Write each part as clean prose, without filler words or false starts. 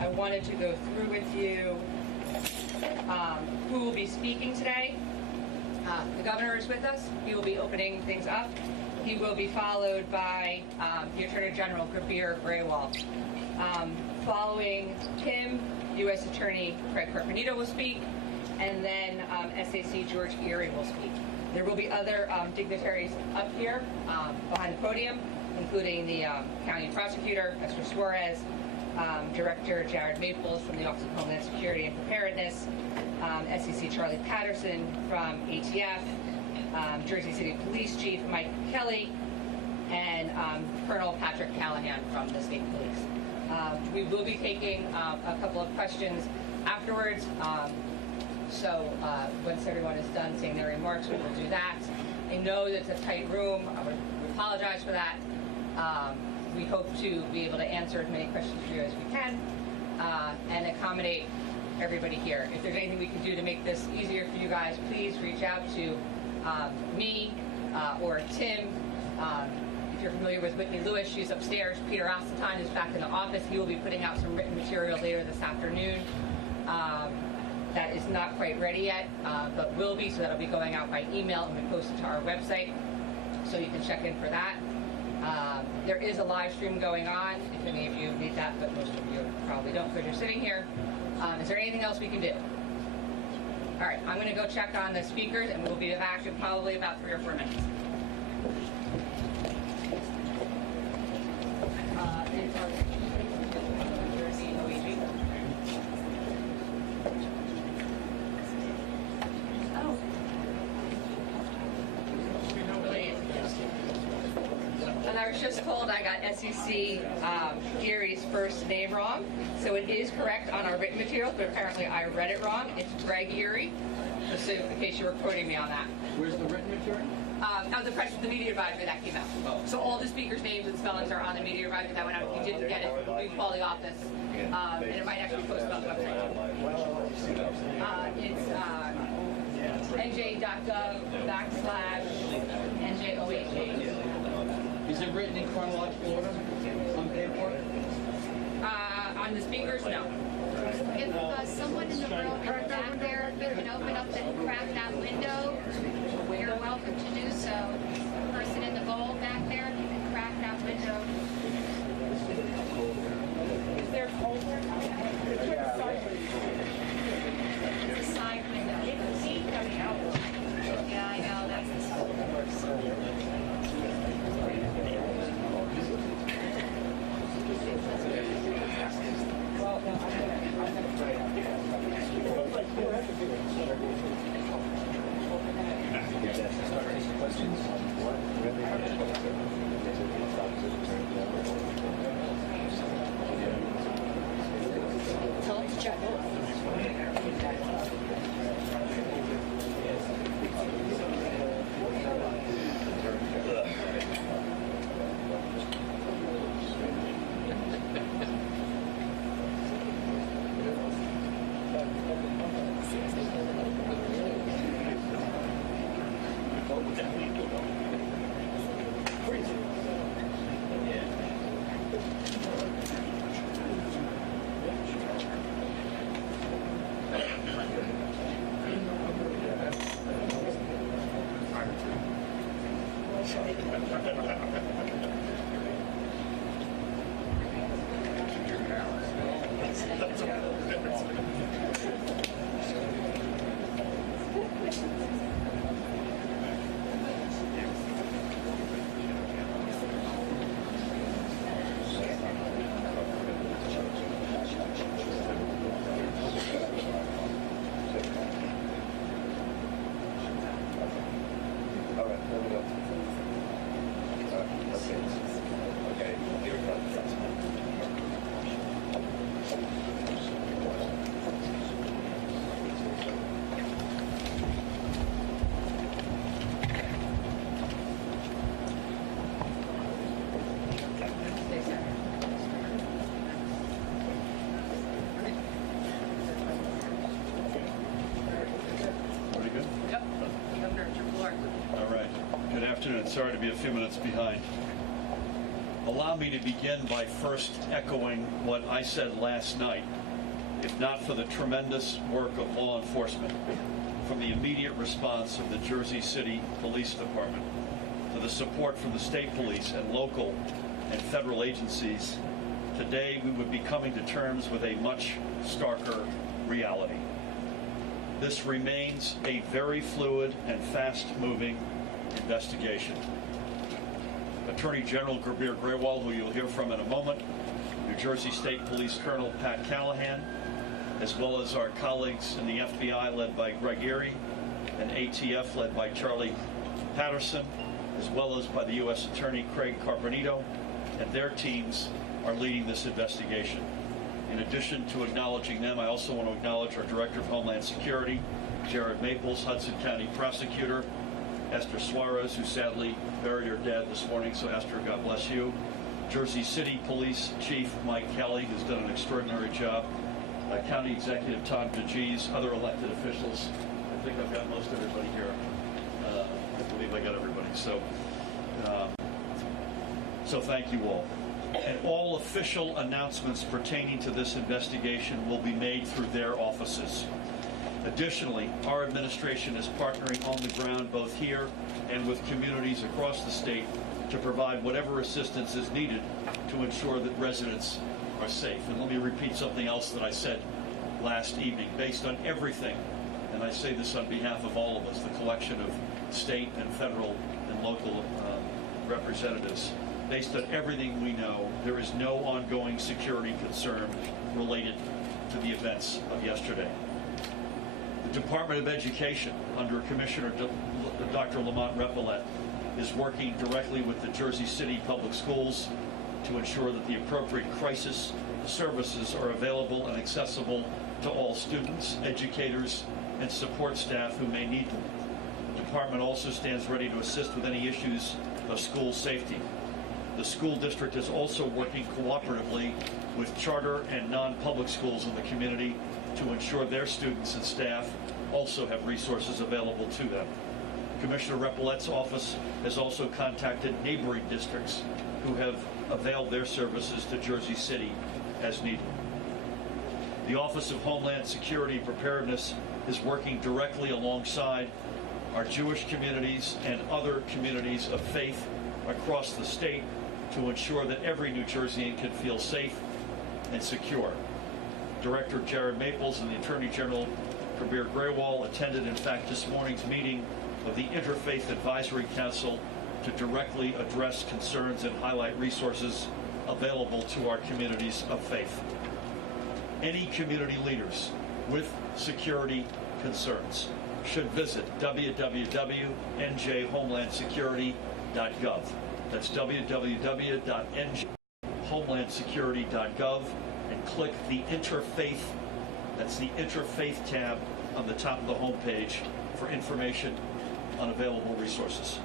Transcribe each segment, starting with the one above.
I wanted to go through with you who will be speaking today. The governor is with us. He will be opening things up. He will be followed by the Attorney General, Kabir Graywal. Following him, U.S. Attorney Craig Carpenito will speak, and then SAC George Erie will speak. There will be other dignitaries up here behind the podium, including the County Prosecutor, Esther Suarez, Director Jared Maples from the Office of Homeland Security and Preparedness, SEC Charlie Patterson from ATF, Jersey City Police Chief Mike Kelly, and Colonel Patrick Callahan from the State Police. We will be taking a couple of questions afterwards. So once everyone is done saying their remarks, we will do that. I know that it's a tight room. We apologize for that. We hope to be able to answer as many questions for you as we can and accommodate everybody here. If there's anything we can do to make this easier for you guys, please reach out to me or Tim. If you're familiar with Whitney Lewis, she's upstairs. Peter Ostenheim is back in the office. He will be putting out some written material later this afternoon. That is not quite ready yet, but will be, so that'll be going out by email and be posted to our website, so you can check in for that. There is a live stream going on, if any of you need that, but most of you probably don't because you're sitting here. Is there anything else we can do? All right, I'm going to go check on the speakers, and we'll be back in probably about 3 or 4 minutes. And I was just told I got SEC Erie's first name wrong, so it is correct on our written material, but apparently I read it wrong. It's Greg Erie, just in case you were quoting me on that. Where's the written material? The media advisory that came out. Oh. So all the speakers' names and spellings are on the media advisory that went out. If you didn't get it, please call the office, and it might actually be posted on the website. It's nj.gov/NJOHA. Is it written in chronological order on paper? On the speakers, no. If someone in the room in the back there can open up and crack that window, you're welcome to do so. The person in the gold back there, if you can crack that window. Is there a folder? It's a side window. Yeah, I know, that's the Tell them to check both. Sorry to be a few minutes behind. Allow me to begin by first echoing what I said last night. If not for the tremendous work of law enforcement, from the immediate response of the Jersey City Police Department, to the support from the state police and local and federal agencies, today we would be coming to terms with a much starker reality. This remains a very fluid and fast-moving investigation. Attorney General Gurbir Grewal, who you'll hear from in a moment, New Jersey State Police Colonel Pat Callahan, as well as our colleagues in the FBI led by Greg Erie and ATF led by Charlie Patterson, as well as by the U.S. Attorney Craig Carpenito, and their teams are leading this investigation. In addition to acknowledging them, I also want to acknowledge our Director of Homeland Security, Jared Maples, Hudson County Prosecutor, Esther Suarez, who sadly buried her dad this morning, so Esther, God bless you. Jersey City Police Chief Mike Kelly, who's done an extraordinary job. County Executive Tom DeGees, other elected officials. I think I've got most everybody here. I believe I got everybody. So thank you all. And all official announcements pertaining to this investigation will be made through their offices. Additionally, our administration is partnering on the ground both here and with communities across the state to provide whatever assistance is needed to ensure that residents are safe. And let me repeat something else that I said last evening. Based on everything, and I say this on behalf of all of us, the collection of state and federal and local representatives, based on everything we know, there is no ongoing security concern related to the events of yesterday. The Department of Education, under Commissioner Dr. Lamont Repillette, is working directly with the Jersey City Public Schools to ensure that the appropriate crisis services are available and accessible to all students, educators, and support staff who may need them. The department also stands ready to assist with any issues of school safety. The school district is also working cooperatively with charter and non-public schools in the community to ensure their students and staff also have resources available to them. Commissioner Repillette's office has also contacted neighboring districts who have availed their services to Jersey City as needed. The Office of Homeland Security and Preparedness is working directly alongside our Jewish communities and other communities of faith across the state to ensure that every New Jerseyan can feel safe and secure. Director Jared Maples and the Attorney General Gurbir Grewal attended, in fact, this morning's meeting of the Interfaith Advisory Council to directly address concerns and highlight resources available to our communities of faith. Any community leaders with security concerns should visit www.njhomelandsecurity.gov. That's www.njhomelandsecurity.gov and click the Interfaith, that's the Interfaith tab on the top of the homepage for information on available resources.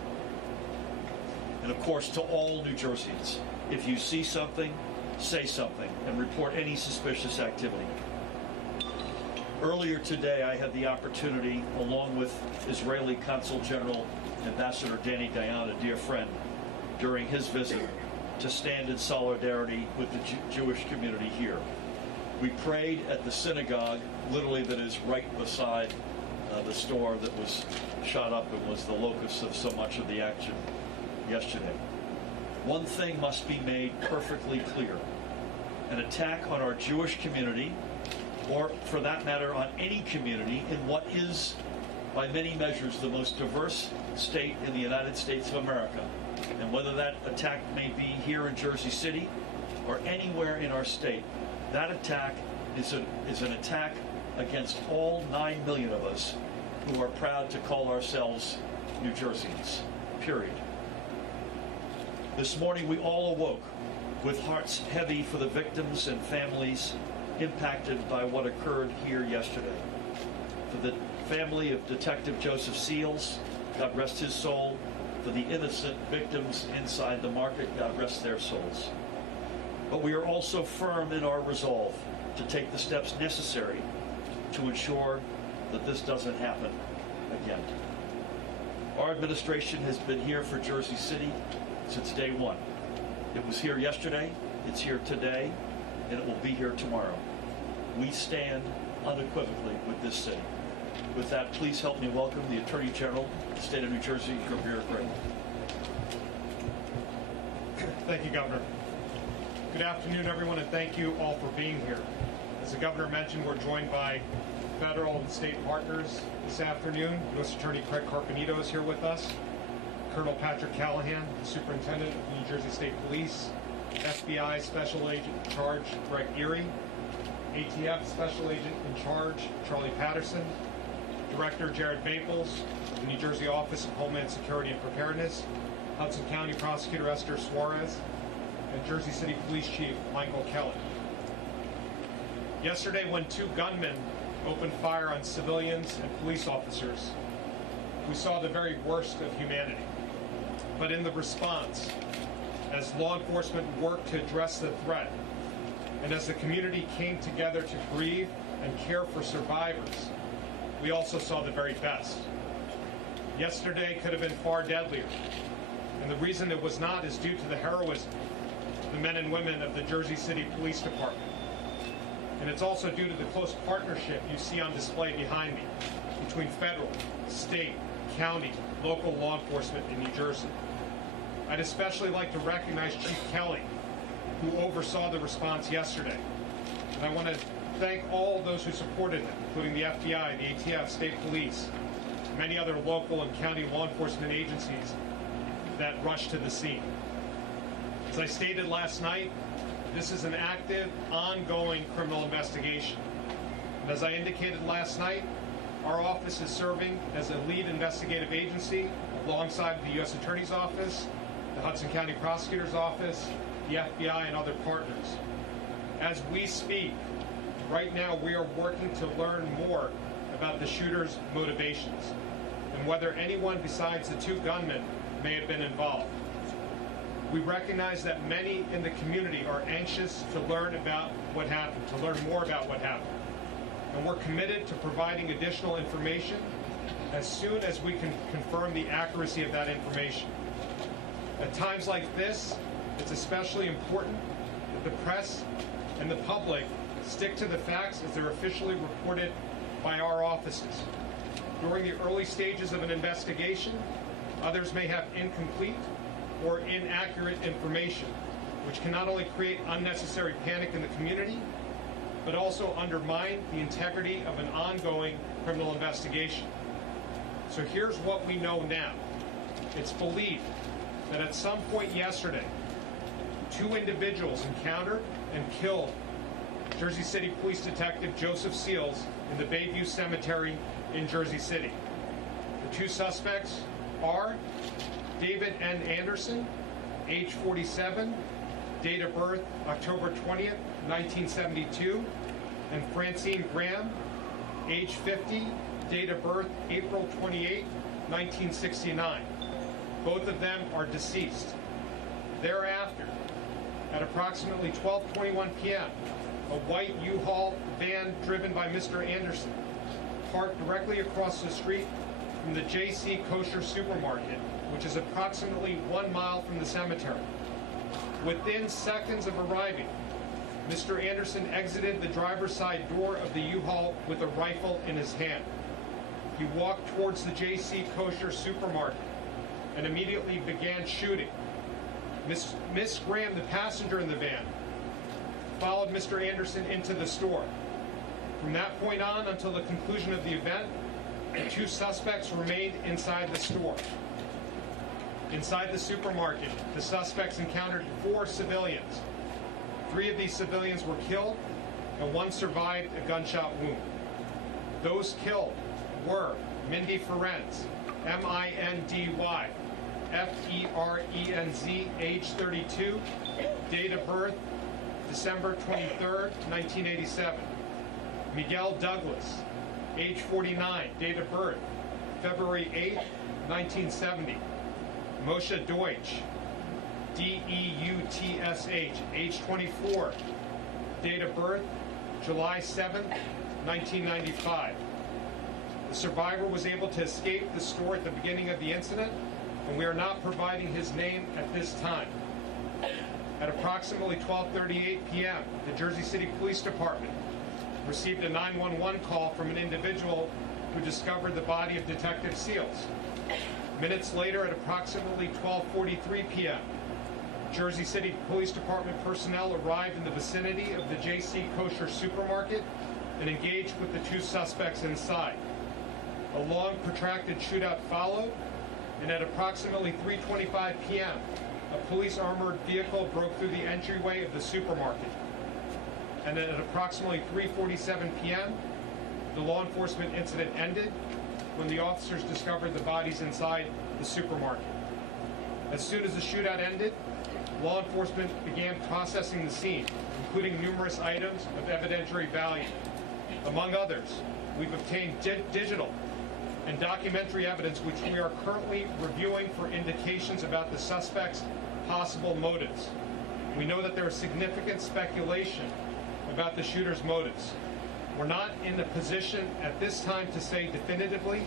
And of course, to all New Jerseyans, if you see something, say something and report any suspicious activity. Earlier today, I had the opportunity, along with Israeli Consul General Ambassador Danny Dayan, a dear friend, during his visit, to stand in solidarity with the Jewish community here. We prayed at the synagogue, literally that is right beside the store that was shot up and was the locus of so much of the action yesterday. One thing must be made perfectly clear. An attack on our Jewish community, or for that matter on any community in what is, by many measures, the most diverse state in the United States of America, and whether that attack may be here in Jersey City or anywhere in our state, that attack is an attack against all 9 million of us who are proud to call ourselves New Jerseyans, period. This morning we all awoke with hearts heavy for the victims and families impacted by what occurred here yesterday. For the family of Detective Joseph Seals, God rest his soul. For the innocent victims inside the market, God rest their souls. But we are also firm in our resolve to take the steps necessary to ensure that this doesn't happen again. Our administration has been here for Jersey City since day one. It was here yesterday, it's here today, and it will be here tomorrow. We stand unequivocally with this city. With that, please help me welcome the Attorney General of the State of New Jersey, R.I.P. Thank you, Governor. Good afternoon, everyone, and thank you all for being here. As the Governor mentioned, we're joined by federal and state partners this afternoon. U.S. Attorney Craig Carpenito is here with us. Colonel Patrick Callahan, the Superintendent of New Jersey State Police. FBI Special Agent in Charge, Greg Erie. ATF Special Agent in Charge, Charlie Patterson. Director Jared Maples of the New Jersey Office of Homeland Security and Preparedness. Hudson County Prosecutor Esther Suarez. And Jersey City Police Chief Michael Kelly. Yesterday, when two gunmen opened fire on civilians and police officers, we saw the very worst of humanity. But in the response, as law enforcement worked to address the threat, and as the community came together to grieve and care for survivors, we also saw the very best. Yesterday could have been far deadlier, and the reason it was not is due to the heroism of the men and women of the Jersey City Police Department. And it's also due to the close partnership you see on display behind me between federal, state, county, local law enforcement in New Jersey. I'd especially like to recognize Chief Kelly, who oversaw the response yesterday. And I want to thank all those who supported him, including the FBI, the ATF, state police, many other local and county law enforcement agencies that rushed to the scene. As I stated last night, this is an active, ongoing criminal investigation. And as I indicated last night, our office is serving as a lead investigative agency alongside the U.S. Attorney's Office, the Hudson County Prosecutor's Office, the FBI, and other partners. As we speak, right now we are working to learn more about the shooter's motivations and whether anyone besides the two gunmen may have been involved. We recognize that many in the community are anxious to learn about what happened, to learn more about what happened. And we're committed to providing additional information as soon as we can confirm the accuracy of that information. At times like this, it's especially important that the press and the public stick to the facts as they're officially reported by our offices. During the early stages of an investigation, others may have incomplete or inaccurate information, which can not only create unnecessary panic in the community, but also undermine the integrity of an ongoing criminal investigation. So here's what we know now. It's believed that at some point yesterday, two individuals encountered and killed Jersey City Police Detective Joseph Seals in the Bayview Cemetery in Jersey City. The two suspects are David N. Anderson, age 47, date of birth October 20th, 1972, and Francine Graham, age 50, date of birth April 28, 1969. Both of them are deceased. Thereafter, at approximately 12:21 p.m., a white U-Haul van driven by Mr. Anderson parked directly across the street from the J.C. Kosher supermarket, which is approximately 1 mile from the cemetery. Within seconds of arriving, Mr. Anderson exited the driver's side door of the U-Haul with a rifle in his hand. He walked towards the J.C. Kosher supermarket and immediately began shooting. Miss Graham, the passenger in the van, followed Mr. Anderson into the store. From that point on until the conclusion of the event, the two suspects remained inside the store. Inside the supermarket, the suspects encountered 4 civilians. 3 of these civilians were killed, and 1 survived a gunshot wound. Those killed were Mindy Ferenz, M-I-N-D-Y, F-E-R-E-N-Z, age 32, date of birth December 23rd, 1987. Miguel Douglas, age 49, date of birth February 8th, 1970. Moshe Deutsch, D-E-U-T-S-H, age 24, date of birth July 7th, 1995. The survivor was able to escape the store at the beginning of the incident, and we are not providing his name at this time. At approximately 12:38 p.m., the Jersey City Police Department received a 911 call from an individual who discovered the body of Detective Seals. Minutes later, at approximately 12:43 p.m., Jersey City Police Department personnel arrived in the vicinity of the JC Kosher supermarket and engaged with the two suspects inside. A long, protracted shootout followed, and at approximately 3:25 p.m., a police armored vehicle broke through the entryway of the supermarket. And then at approximately 3:47 p.m., the law enforcement incident ended when the officers discovered the bodies inside the supermarket. As soon as the shootout ended, law enforcement began processing the scene, including numerous items of evidentiary value. Among others, we've obtained digital and documentary evidence which we are currently reviewing for indications about the suspect's possible motives. We know that there is significant speculation about the shooter's motives. We're not in the position at this time to say definitively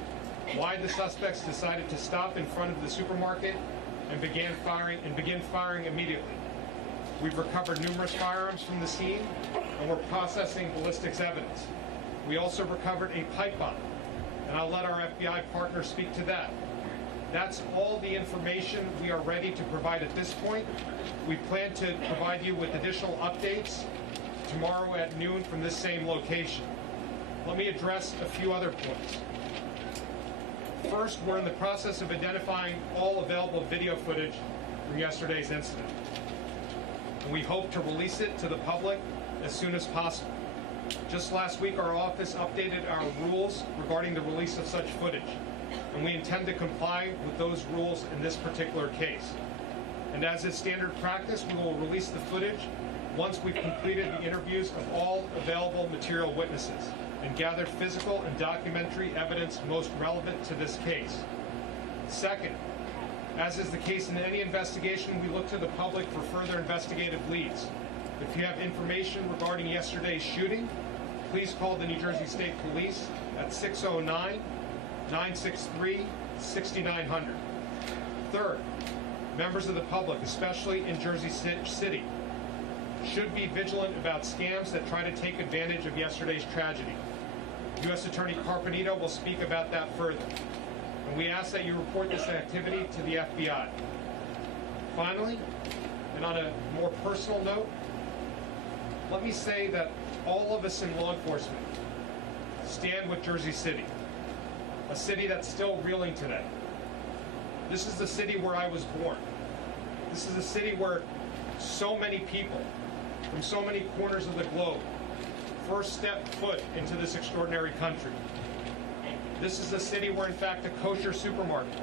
why the suspects decided to stop in front of the supermarket and begin firing immediately. We've recovered numerous firearms from the scene, and we're processing ballistics evidence. We also recovered a pipe bomb, and I'll let our FBI partner speak to that. That's all the information we are ready to provide at this point. We plan to provide you with additional updates tomorrow at noon from this same location. Let me address a few other points. First, we're in the process of identifying all available video footage from yesterday's incident. And we hope to release it to the public as soon as possible. Just last week, our office updated our rules regarding the release of such footage, and we intend to comply with those rules in this particular case. And as is standard practice, we will release the footage once we've completed the interviews of all available material witnesses and gathered physical and documentary evidence most relevant to this case. Second, as is the case in any investigation, we look to the public for further investigative leads. If you have information regarding yesterday's shooting, please call the New Jersey State Police at 609-963-6900. Third, members of the public, especially in Jersey City, should be vigilant about scams that try to take advantage of yesterday's tragedy. U.S. Attorney Carpenito will speak about that further, and we ask that you report this activity to the FBI. Finally, and on a more personal note, let me say that all of us in law enforcement stand with Jersey City, a city that's still reeling today. This is the city where I was born. This is a city where so many people from so many corners of the globe first stepped foot into this extraordinary country. This is a city where, in fact, a kosher supermarket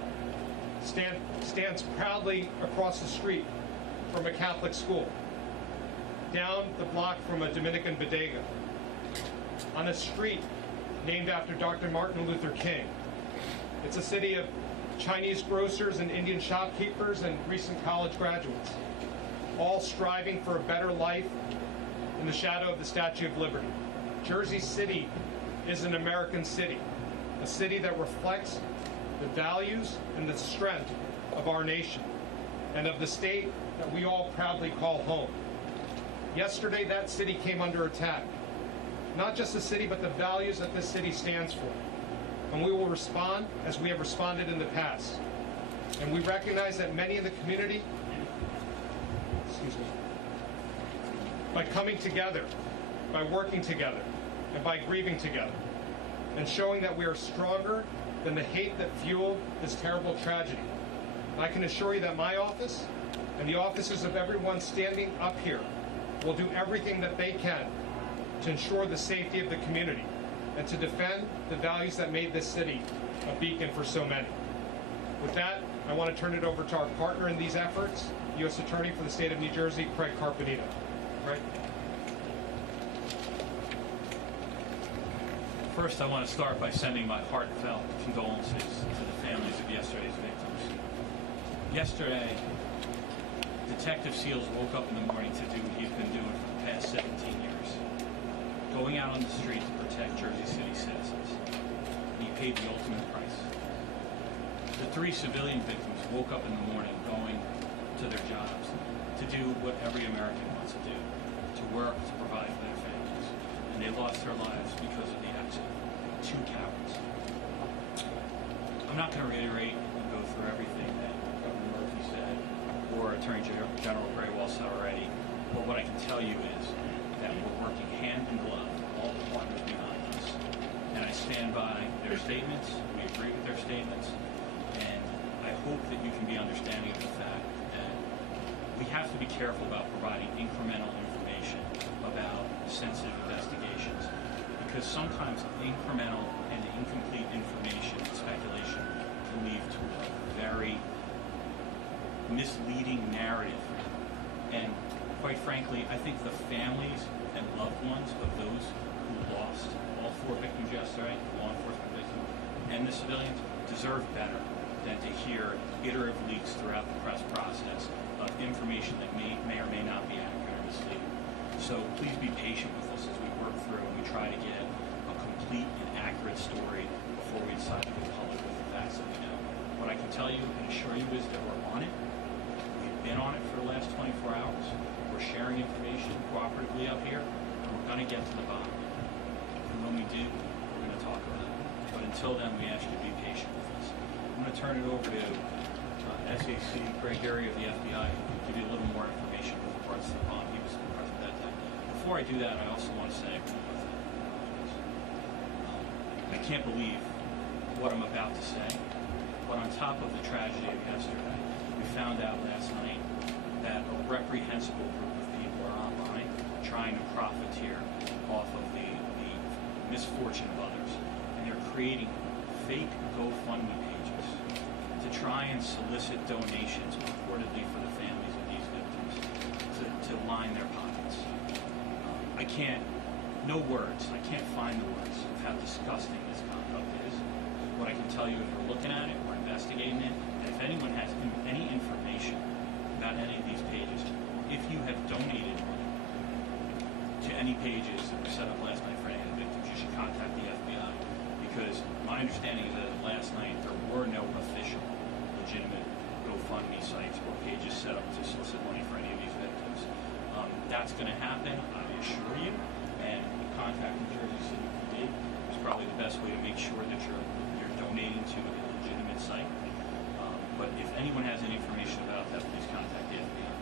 stands proudly across the street from a Catholic school, down the block from a Dominican bodega, on a street named after Dr. Martin Luther King. It's a city of Chinese grocers and Indian shopkeepers and recent college graduates, all striving for a better life in the shadow of the Statue of Liberty. Jersey City is an American city, a city that reflects the values and the strength of our nation and of the state that we all proudly call home. Yesterday, that city came under attack. Not just the city, but the values that this city stands for. And we will respond as we have responded in the past. And we recognize that many in the community, by coming together, by working together, and by grieving together, and showing that we are stronger than the hate that fueled this terrible tragedy. And I can assure you that my office and the offices of everyone standing up here will do everything that they can to ensure the safety of the community and to defend the values that made this city a beacon for so many. With that, I want to turn it over to our partner in these efforts, U.S. Attorney for the State of New Jersey, Craig Carpenito. Craig? First, I want to start by sending my heartfelt condolences to the families of yesterday's victims. Yesterday, Detective Seals woke up in the morning to do what he's been doing for the past 17 years, going out on the street to protect Jersey City citizens. And he paid the ultimate price. The 3 civilian victims woke up in the morning going to their jobs, to do what every American wants to do, to work, to provide for their families. And they lost their lives because of the acts of two cowards. I'm not going to reiterate and go through everything that Governor Murphy said or Attorney General Graywall said already, but what I can tell you is that we're working hand in glove, all the partners behind us. And I stand by their statements, we agree with their statements, and I hope that you can be understanding of the fact that we have to be careful about providing incremental information about sensitive investigations, because sometimes incremental and incomplete information and speculation can lead to a very misleading narrative. And quite frankly, I think the families and loved ones of those who lost all 4 victims yesterday, law enforcement victims, and the civilians, deserve better than to hear iterative leaks throughout the press process of information that may or may not be accurate or misleading. So please be patient with us as we work through and we try to get a complete and accurate story before we decide to go public with the facts that we know. What I can tell you and assure you is that we're on it. We've been on it for the last 24 hours. We're sharing information cooperatively up here, and we're going to get to the bottom. And when we do, we're going to talk about it. But until then, we ask you to be patient with us. I'm going to turn it over to SAC Greg Derry of the FBI, who will give you a little more information with regards to the bomb. He was present that day. Before I do that, I also want to say I can't believe what I'm about to say, but on top of the tragedy of yesterday, we found out last night that a reprehensible group of people are online trying to profiteer off of the misfortune of others. And they're creating fake GoFundMe pages to try and solicit donations purportedly for the families of these victims to line their pockets. I can't find the words of how disgusting this conduct is. What I can tell you is we're looking at it, we're investigating it, and if anyone has any information about any of these pages, if you have donated money to any pages that were set up last night for any of the victims, you should contact the FBI, because my understanding is that last night there were no official, legitimate GoFundMe sites or pages set up to solicit money for any of these victims. That's going to happen, I assure you, and contacting Jersey City PD is probably the best way to make sure that you're donating to a legitimate site. But if anyone has any information about that, please contact the FBI.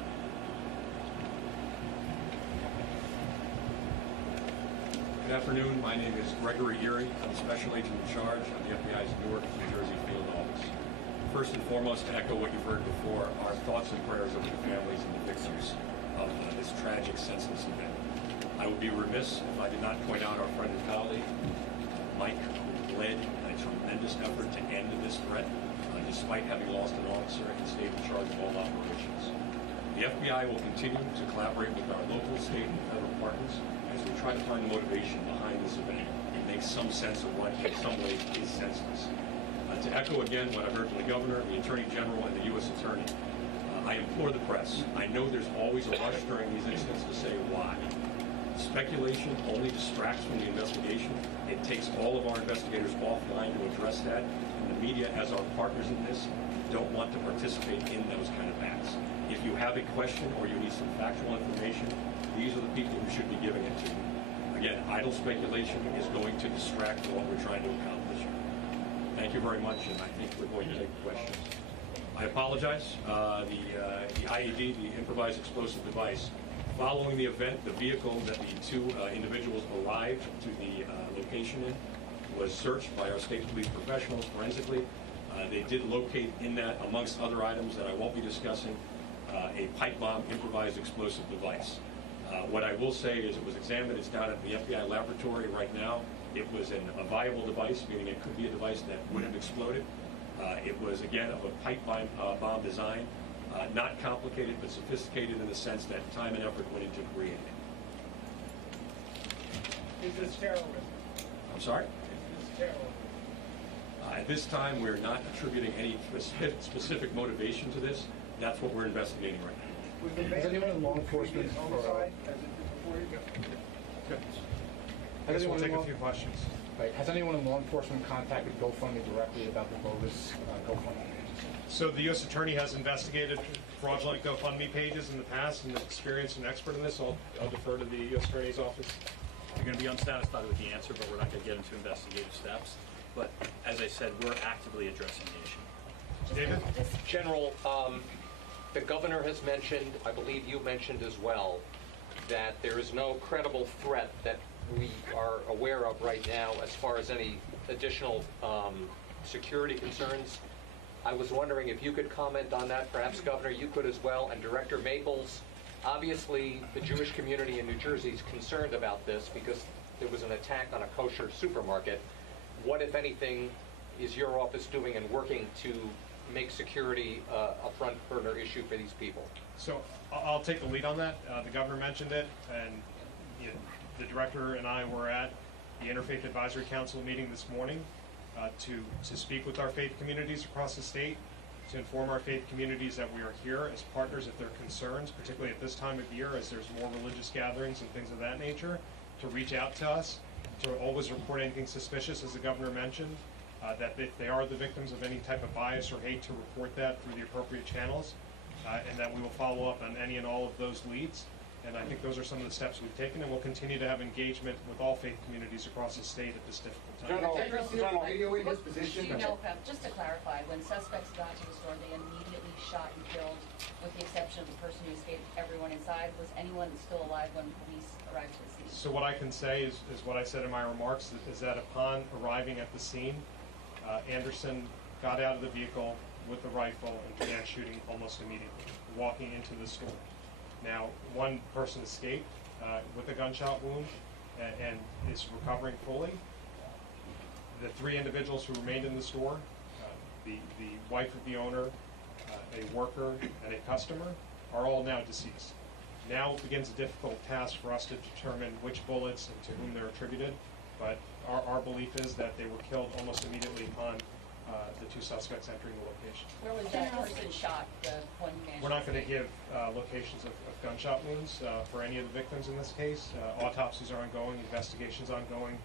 Good afternoon. My name is Gregory Erie. I'm Special Agent in Charge on the FBI's Newark, New Jersey field office. First and foremost, to echo what you've heard before, our thoughts and prayers are with the families and the victims of this tragic, senseless event. I would be remiss if I did not point out our friend and colleague, Mike, who led a tremendous effort to end this threat, despite having lost an officer and stayed in charge of all operations. The FBI will continue to collaborate with our local, state, and federal partners as we try to find the motivation behind this event and make some sense of what, in some ways, is senseless. To echo again what I heard from the Governor, the Attorney General, and the U.S. Attorney, I implore the press. I know there's always a rush during these incidents to say why. Speculation only distracts from the investigation. It takes all of our investigators offline to address that. And the media, as our partners in this, don't want to participate in those kind of acts. If you have a question or you need some factual information, these are the people who should be giving it to you. Again, idle speculation is going to distract from what we're trying to accomplish. Thank you very much, and I think we're going to take questions. I apologize. The IED, the improvised explosive device, following the event, the vehicle that the two individuals arrived to the location in was searched by our state police professionals forensically. They did locate in that, amongst other items that I won't be discussing, a pipe bomb improvised explosive device. What I will say is it was examined. It's down at the FBI laboratory right now. It was a viable device, meaning it could be a device that would have exploded. It was, again, of a pipe bomb design. Not complicated, but sophisticated in the sense that time and effort went into creating it. Is this terrorism? I'm sorry? Is this terrorism? At this time, we're not attributing any specific motivation to this. That's what we're investigating right now. Has anyone in law enforcement homicide? I guess we'll take a few questions. Right. Has anyone in law enforcement contacted GoFundMe directly about the bogus GoFundMe pages? So the U.S. Attorney has investigated fraudulent GoFundMe pages in the past and is experienced and expert in this. I'll defer to the U.S. Attorney's Office. You're going to be unsatisfied with the answer, but we're not going to get into investigative steps. But as I said, we're actively addressing the issue. David? General, the governor has mentioned, I believe you mentioned as well, that there is no credible threat that we are aware of right now as far as any additional security concerns. I was wondering if you could comment on that. Perhaps, Governor, you could as well. And Director Maples, obviously the Jewish community in New Jersey is concerned about this because there was an attack on a kosher supermarket. What, if anything, is your office doing and working to make security a front burner issue for these people? So I'll take the lead on that. The governor mentioned it, and the director and I were at the Interfaith Advisory Council meeting this morning to speak with our faith communities across the state, to inform our faith communities that we are here as partners if there are concerns, particularly at this time of year as there's more religious gatherings and things of that nature, to reach out to us, to always report anything suspicious, as the governor mentioned, that if they are the victims of any type of bias or hate, to report that through the appropriate channels, and that we will follow up on any and all of those leads. And I think those are some of the steps we've taken, and we'll continue to have engagement with all faith communities across the state at this difficult time. General, in his position. You know, just to clarify, when suspects got to the store, they immediately shot and killed, with the exception of the person who escaped, everyone inside. Was anyone still alive when police arrived at the scene? So what I can say is what I said in my remarks, is that upon arriving at the scene, Anderson got out of the vehicle with the rifle and began shooting almost immediately, walking into the store. Now, one person escaped with a gunshot wound and is recovering fully. The three individuals who remained in the store, the wife of the owner, a worker, and a customer, are all now deceased. Now begins a difficult task for us to determine which bullets and to whom they're attributed, but our belief is that they were killed almost immediately upon the two suspects entering the location. Where was that person shot, the one man? We're not going to give locations of gunshot wounds for any of the victims in this case. Autopsies are ongoing, investigations ongoing,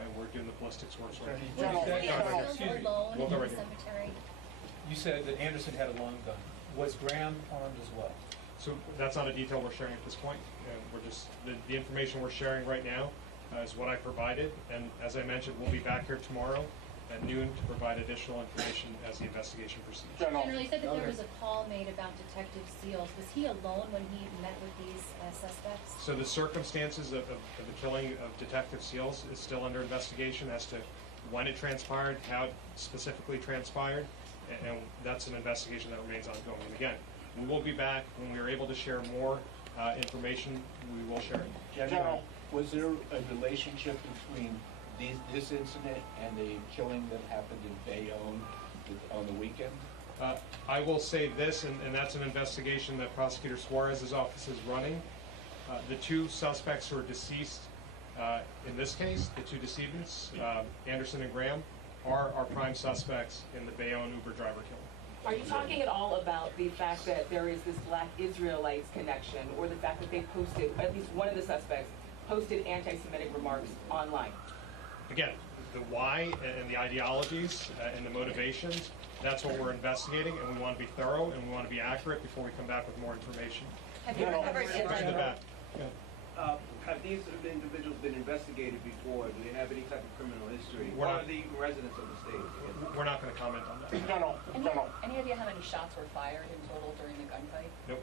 and we're doing the ballistics work. General, Excuse me. Alone We'll in go the right here. cemetery. You said that Anderson had a long gun. Was Graham armed as well? So that's not a detail we're sharing at this point. We're just the information we're sharing right now is what I provided, and as I mentioned, we'll be back here tomorrow at noon to provide additional information as the investigation proceeds. General, General, you said that there was a call made about Detective Seals. Was he alone when he met with these suspects? So the circumstances of the killing of Detective Seals is still under investigation as to when it transpired, how it specifically transpired, and that's an investigation that remains ongoing. And again, we will be back when we are able to share more information. We will share it. General, was there a relationship between this incident and the killing that happened in Bayonne on the weekend? I will say this, and that's an investigation that Prosecutor Suarez's office is running. The two suspects who are deceased in this case, the two decedents, Anderson and Graham, are our prime suspects in the Bayonne Uber driver killing. Are you talking at all about the fact that there is this Black Israelites connection, or the fact that they posted, at least one of the suspects, posted anti-Semitic remarks online? Again, the why and the ideologies and the motivations, that's what we're investigating, and we want to be thorough and we want to be accurate before we come back with more information. Have you ever To the back. Have these individuals been investigated before? Do they have any type of criminal history? We're Or not- are they residents of the state? We're not going to comment on that. Any idea how many shots were fired in total during the gunfight? Nope.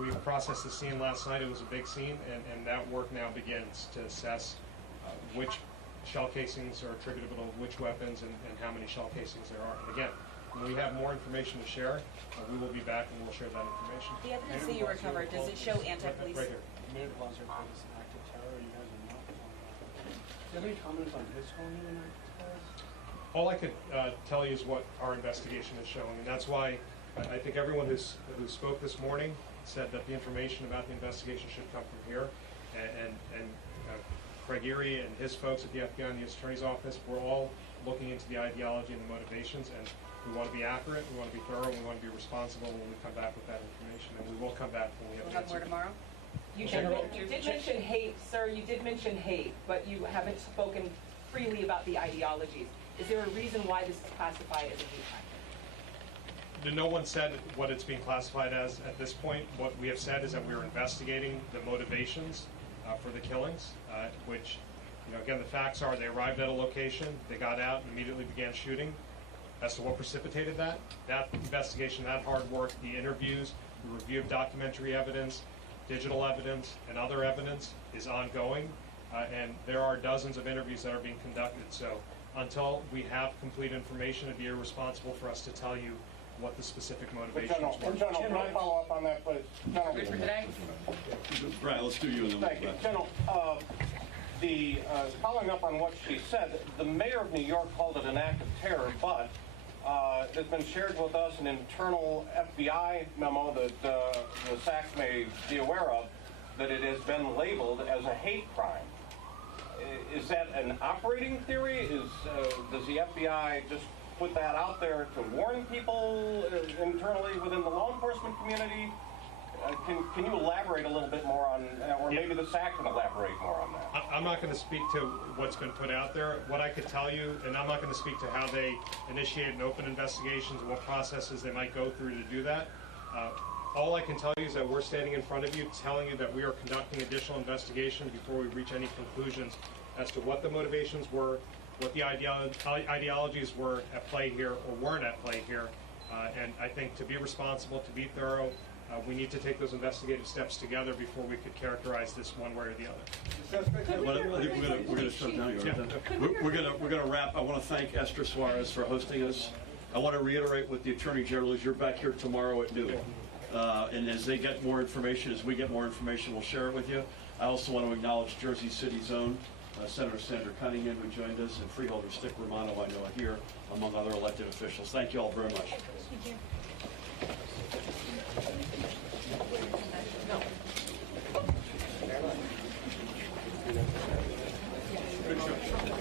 We processed the scene last night. It was a big scene, and that work now begins to assess which shell casings are attributable to which weapons and how many shell casings there are. And again, when we have more information to share, we will be back and we'll share that information. The evidence that you recovered, does it show anti-police? Right here. Mayor de Blasio called this an act of terror. You guys are not on that. Do you have any comments on his calling it an act of terror? All I could tell you is what our investigation is showing, and that's why I think everyone who spoke this morning said that the information about the investigation should come from here, and Craig Erie and his folks at the FBI and the U.S. Attorney's Office, we're all looking into the ideology and the motivations, and we want to be accurate, we want to be thorough, and we want to be responsible when we come back with that information, and we will come back when we have We'll an have more answer. tomorrow? You did mention hate, sir, you did mention hate, but you haven't spoken freely about the ideologies. Is there a reason why this is classified as a hate crime? No one said what it's being classified as at this point. What we have said is that we're investigating the motivations for the killings, which, again, the facts are they arrived at a location, they got out and immediately began shooting. As to what precipitated that investigation, that hard work, the interviews, the review of documentary evidence, digital evidence, and other evidence is ongoing, and there are dozens of interviews that are being conducted. So until we have complete information, it'd be irresponsible for us to tell you what the specific motivations were. General, can I follow up on that, please? General. Good for today? Right, let's do you. Thank you. General, following up on what she said, the mayor of New York called it an act of terror, but it has been shared with us an internal FBI memo that the SAC may be aware of, that it has been labeled as a hate crime. Is that an operating theory? Does the FBI just put that out there to warn people internally within the law enforcement community? Can you elaborate a little bit more on, or maybe the SAC can elaborate more on that? I'm not going to speak to what's been put out there. What I could tell you, and I'm not going to speak to how they initiate and open investigations and what processes they might go through to do that. All I can tell you is that we're standing in front of you telling you that we are conducting additional investigation before we reach any conclusions as to what the motivations were, what the ideologies were at play here or weren't at play here. And I think to be responsible, to be thorough, we need to take those investigative steps together before we could characterize this one way or the other. I think we're going to shut down here. We're going to wrap. I want to thank Esther Suarez for hosting us. I want to reiterate what the Attorney General is. You're back here tomorrow at noon. And as they get more information, as we get more information, we'll share it with you. I also want to acknowledge Jersey City's own Senator Sandra Cunningham, who joined us, and Freeholder Stick Romano, I know, here, among other elected officials. Thank you all very much. Thank you. Good show.